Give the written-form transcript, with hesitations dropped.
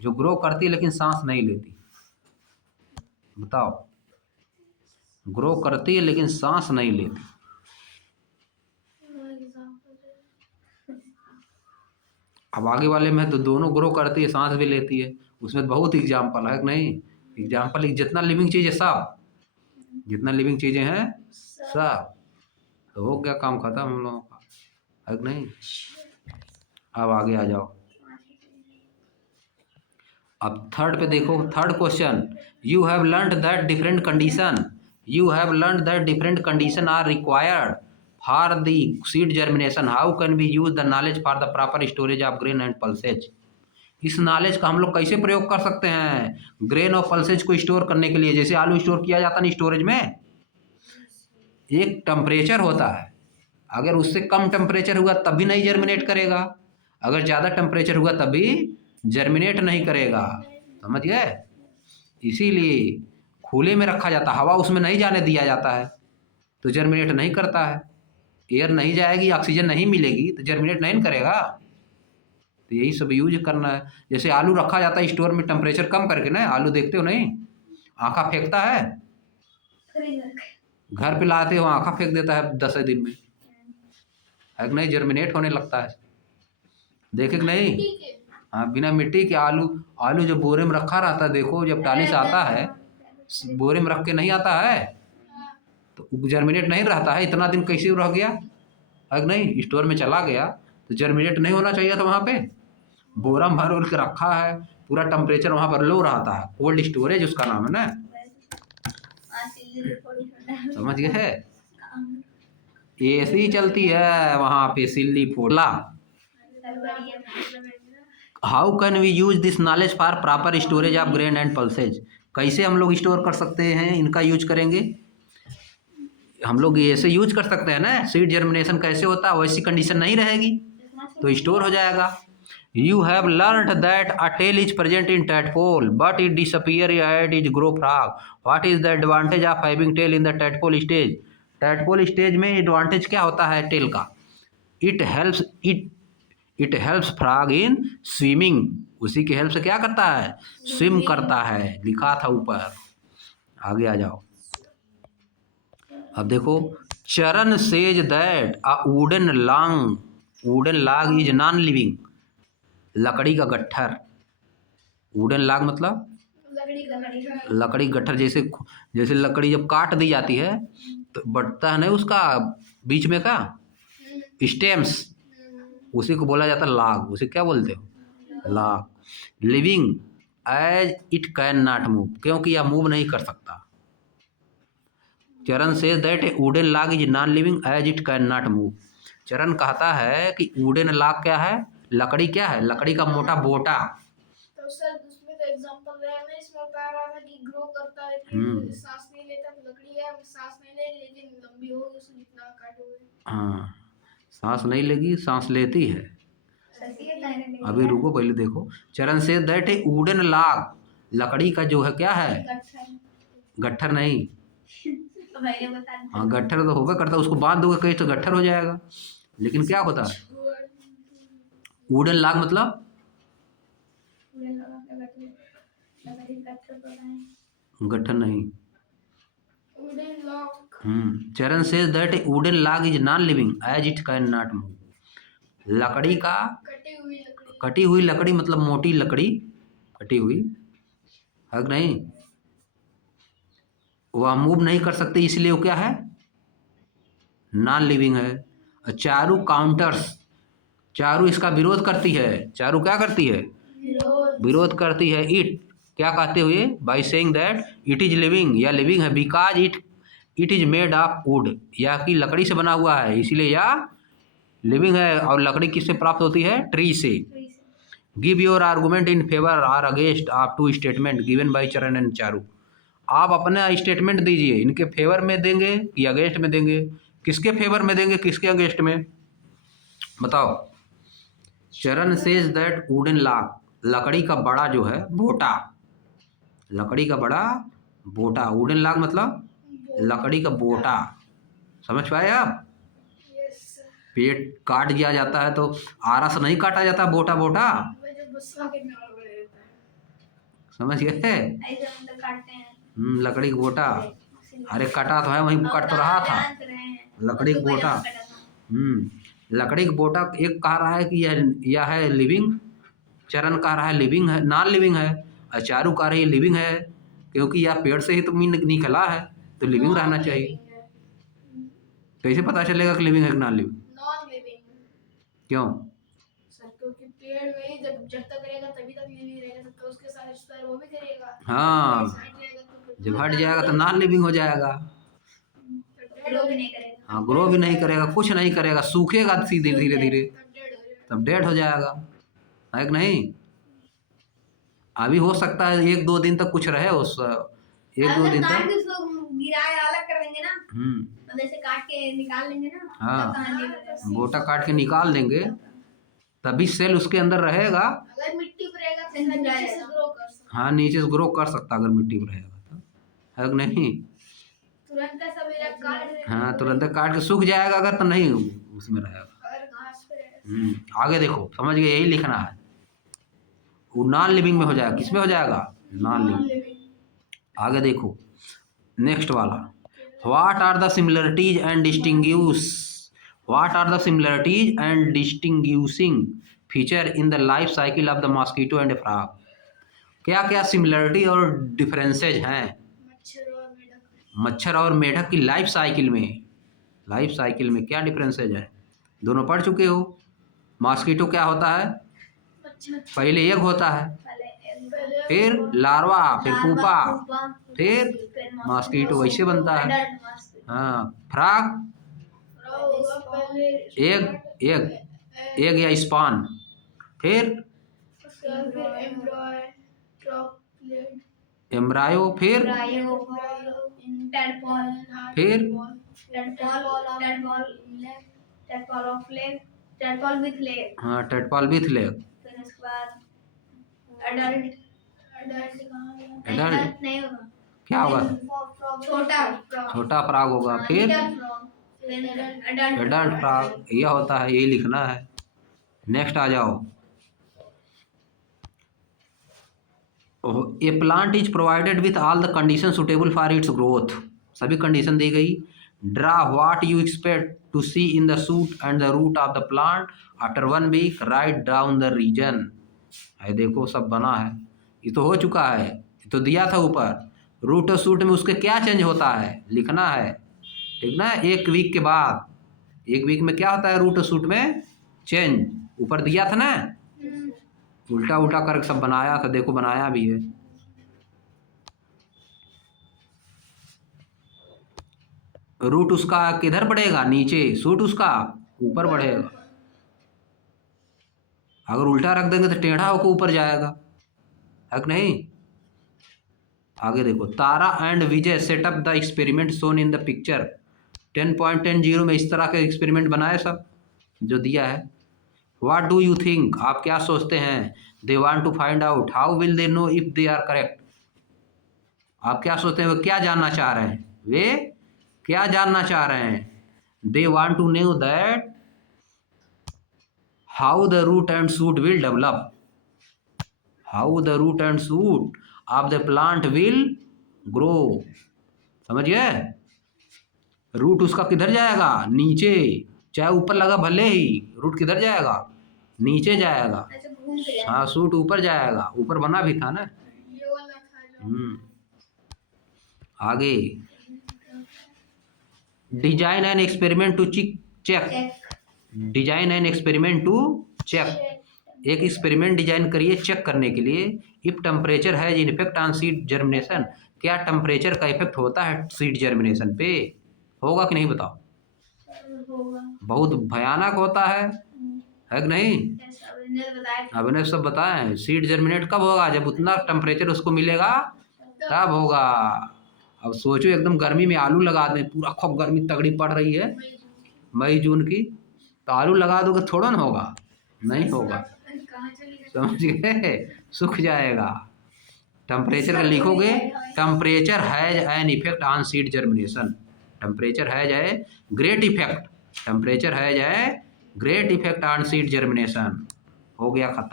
जो ग्रो करती है लेकिन सांस नहीं लेती। बताओ, ग्रो करती है लेकिन सांस नहीं लेती। अब आगे वाले में तो दोनों ग्रो करती है, सांस भी लेती है। उसमें बहुत एग्जाम्पल है कि नहीं? एग्जाम्पल जितना लिविंग चीज है सब, जितना लिविंग चीजें हैं सब, तो हो गया काम खत्म हम लोगों का, है कि नहीं? अब आगे आ जाओ। अब थर्ड पे देखो, third question, you have learned that different condition, you have learned that different condition are required for the seed germination, how can be use the knowledge for the proper storage of grain and pulses. इस knowledge का हम लोग कैसे प्रयोग कर सकते हैं grain और पल्सेज को स्टोर करने के लिए? जैसे आलू स्टोर किया जाता है ना स्टोरेज में, एक टेम्परेचर होता है, अगर उससे कम टेम्परेचर हुआ तब भी नहीं जर्मिनेट करेगा, अगर ज़्यादा टेम्परेचर हुआ तब भी जर्मिनेट नहीं करेगा। समझ गए? इसीलिए खुले में रखा जाता है, हवा उसमें नहीं जाने दिया जाता है तो जर्मिनेट नहीं करता है। एयर नहीं जाएगी, ऑक्सीजन नहीं मिलेगी तो जर्मिनेट नहीं करेगा। तो यही सब यूज करना है। जैसे आलू रखा जाता है स्टोर में टेम्परेचर कम करके ना, आलू देखते हो नहीं, आँखा फेंकता है, घर पे लाते हो आँखा फेंक देता है 10 दिन में, है कि नहीं? जर्मिनेट होने लगता है, देखे कि नहीं? हाँ, बिना मिट्टी के आलू, आलू जब बोरे में रखा रहता है, देखो जब टाली से आता है, बोरे में रख के नहीं आता है तो जर्मिनेट नहीं रहता है। इतना दिन कैसे रह गया, है कि नहीं? स्टोर में चला गया तो जर्मिनेट नहीं होना चाहिए था वहाँ पे। बोरा में भर उर के रखा है, पूरा टेम्परेचर वहाँ पर लो रहता है, कोल्ड स्टोरेज उसका नाम है ना। समझ गए? ऐसी ही चलती है वहाँ पे सिल्ली फोड़ला। How can we use this knowledge for proper storage of grain and pulses, कैसे हम लोग स्टोर कर सकते हैं, इनका यूज करेंगे हम लोग। ऐसे यूज कर सकते हैं ना, सीड जर्मिनेशन कैसे होता है, वैसी कंडीशन नहीं रहेगी तो स्टोर हो जाएगा। You have learned that a tail is present in tadpole but it disappear at is grow frog, what is the advantage of having tail in the tadpole stage. Tadpole stage में advantage क्या होता है tail का? It helps it helps frog in swimming, उसी के help से क्या करता है? स्विम करता है, लिखा था ऊपर। आगे आ जाओ। अब देखो, चरण says that a wooden log is non living, लकड़ी का गट्ठर, वुडन लॉग मतलब लकड़ी गट्ठर, जैसे जैसे लकड़ी जब काट दी जाती है तो बढ़ता है ना उसका बीच में का स्टेम्स, उसी को बोला जाता है लॉग, उसे क्या बोलते हो? Log. Living as it can not move, क्योंकि यह मूव नहीं कर सकता। Charan says that a wooden log is non living as it can not move. Charan कहता है कि वुडन लॉग क्या है? लकड़ी क्या है? लकड़ी का मोटा बोटा। तो सर उसमें तो एग्जांपल है ना, इसमें बता रहा था कि ग्रो करता है कि सांस नहीं लेता, तो लकड़ी है सांस नहीं ले लेकिन लंबी होगी, उसको जितना काटोगे। हाँ, सांस नहीं लेगी, सांस लेती है। अभी रुको, पहले देखो। चरण say that a wooden log, लकड़ी का जो है क्या है? गट्ठर नहीं। हाँ, गट्ठर तो होगा करता, उसको बांध दोगे कहीं तो गट्ठर हो जाएगा, लेकिन क्या होता है? वुडन लॉग मतलब गट्ठर नहीं। Charan says that a wooden log is non living as it can not move, लकड़ी का कटी हुई लकड़ी मतलब मोटी लकड़ी कटी हुई, है कि नहीं? वह मूव नहीं कर सकती, इसलिए वो क्या है? नॉन लिविंग है। चारू काउंटर्स, चारू इसका विरोध करती है। चारू क्या करती है? विरोध करती है इट, क्या कहते हुए? By saying that it is living, या लिविंग है, because it is made of would, या कि लकड़ी से बना हुआ है इसलिए यह लिविंग है। और लकड़ी किससे प्राप्त होती है? ट्री से। Give your argument in favour और against of two statement given by Charan and Charu. आप अपना स्टेटमेंट दीजिए, इनके फेवर में देंगे कि अगेंस्ट में देंगे? किसके फेवर में देंगे, किसके अगेंस्ट में? बताओ। चरण सेज दैट वुडन लॉग, लकड़ी का बड़ा जो है बोटा, लकड़ी का बड़ा बोटा, वुडन लॉग मतलब लकड़ी का बोटा। समझ पाए आप? पेट काट दिया जाता है तो आरा से नहीं काटा जाता बोटा बोटा, समझ गए? ऐसे मतलब काटते हैं। लकड़ी का बोटा। अरे कटा तो है, वहीं कट तो रहा था लकड़ी का बोटा। लकड़ी का बोटा एक कह रहा है कि यह है लिविंग, चरण कह रहा है लिविंग है, नॉन लिविंग है, और चारू कह रही है लिविंग है, क्योंकि यह पेड़ से ही तो निकला है, तो लिविंग रहना चाहिए। कैसे पता चलेगा कि लिविंग है कि नॉन लिविंग? Non living. क्यों? सर क्योंकि पेड़ में ही जब तक रहेगा तभी तक लिविंग रहेगा, तब तक उसके साथ रिश्तेदार वो भी करेगा। हाँ, जब हट जाएगा तो नॉन लिविंग हो जाएगा। ग्रो भी नहीं करेगा। हाँ, ग्रो भी नहीं करेगा, कुछ नहीं करेगा, सूखेगा सीधे धीरे धीरे, तब डेड हो जाएगा, है कि नहीं? अभी हो सकता है 1-2 दिन तक कुछ रहे, उस 1-2 दिन तक गिराए अलग कर देंगे ना, मतलब ऐसे काट के निकाल लेंगे ना। हाँ, बोटा काट के निकाल देंगे, तभी सेल उसके अंदर रहेगा। अगर मिट्टी पर रहेगा तो नीचे से ग्रो कर सकता। हाँ, नीचे से ग्रो कर सकता अगर मिट्टी में रहेगा तो, है कि नहीं? तुरंत सवेरा काट। हाँ, तुरंत काट के सूख जाएगा अगर, तो नहीं उसमें रहेगा। अगर घास पे रहेगा। आगे देखो, समझ गए? यही लिखना है। वो नॉन लिविंग में हो जाएगा, किस में हो जाएगा? Non living. आगे देखो नेक्स्ट वाला, what are the similarities and distinguishing feature in the life cycle of the mosquito and frog? क्या क्या सिमिलरिटी और डिफरेंसेज हैं मच्छर और मेढक की लाइफ साइकिल में क्या डिफरेंसेज है? दोनों पढ़ चुके हो। मॉस्किटो क्या होता है? पहले एग होता है, फिर लार्वा, फिर पुपा, फिर मॉस्किटो, वैसे बनता है। हाँ, फ्रॉग एग या स्पॉन, फिर एम्ब्रायो, फिर हाँ, टेडपॉल विथ लेग। फिर उसके बाद एडल्ट नहीं होगा, क्या होगा? छोटा फ्रॉग होगा, फिर एडल्ट फ्रॉग, यह होता है, यही लिखना है। नेक्स्ट आ जाओ, a plant is provided with all the condition suitable for its growth, सभी कंडीशन दी गई। Draw what you expect to see in the shoot and the root of the plant after 1 week, write down the reason. है देखो, सब बना है, ये तो हो चुका है, ये तो दिया था ऊपर। रूट और शूट में उसके क्या चेंज होता है लिखना है, ठीक ना? 1 वीक के बाद, 1 वीक में क्या होता है रूट और शूट में चेंज, ऊपर दिया था ना, उल्टा उल्टा करके सब बनाया था, देखो बनाया भी है। रूट उसका किधर बढ़ेगा? नीचे। शूट उसका ऊपर बढ़ेगा। अगर उल्टा रख देंगे तो टेढ़ा होकर ऊपर जाएगा, है कि नहीं? आगे देखो, Tara and Vijay setup the experiment shown in the picture. 10.10 में इस तरह के एक्सपेरिमेंट बनाए सब जो दिया है। व्हाट डू यू थिंक, आप क्या सोचते हैं? They want to find out, how will they know if they are correct. आप क्या सोचते हैं, वो क्या जानना चाह रहे हैं? वे क्या जानना चाह रहे हैं? They want to know that how the root and shoot will develop, how the root and shoot of the plant will grow. समझ गए? रूट उसका किधर जाएगा? नीचे, चाहे ऊपर लगा भले ही, रूट किधर जाएगा? नीचे जाएगा। हाँ, शूट ऊपर जाएगा, ऊपर बना भी था ना। आगे, design an experiment to check, design an experiment to check, एक एक्सपेरिमेंट डिजाइन करिए चेक करने के लिए। If temperature has in effect on seed germination, क्या टेम्परेचर का इफेक्ट होता है सीड जर्मिनेशन पे? होगा कि नहीं बताओ? बहुत भयानक होता है कि नहीं? अभिनव सब बताएं। सीड जर्मिनेट कब होगा? जब उतना टेम्परेचर उसको मिलेगा तब होगा। अब सोचो एकदम गर्मी में आलू लगा दें, पूरा खूब गर्मी तगड़ी पड़ रही है मई जून की, तो आलू लगा दोगे थोड़ा ना होगा, नहीं होगा, समझ गए? सूख जाएगा। टेम्परेचर का लिखोगे, temperature has an effect on seed germination, temperature has a great effect, temperature has a great effect on seed germination. हो गया खत्म।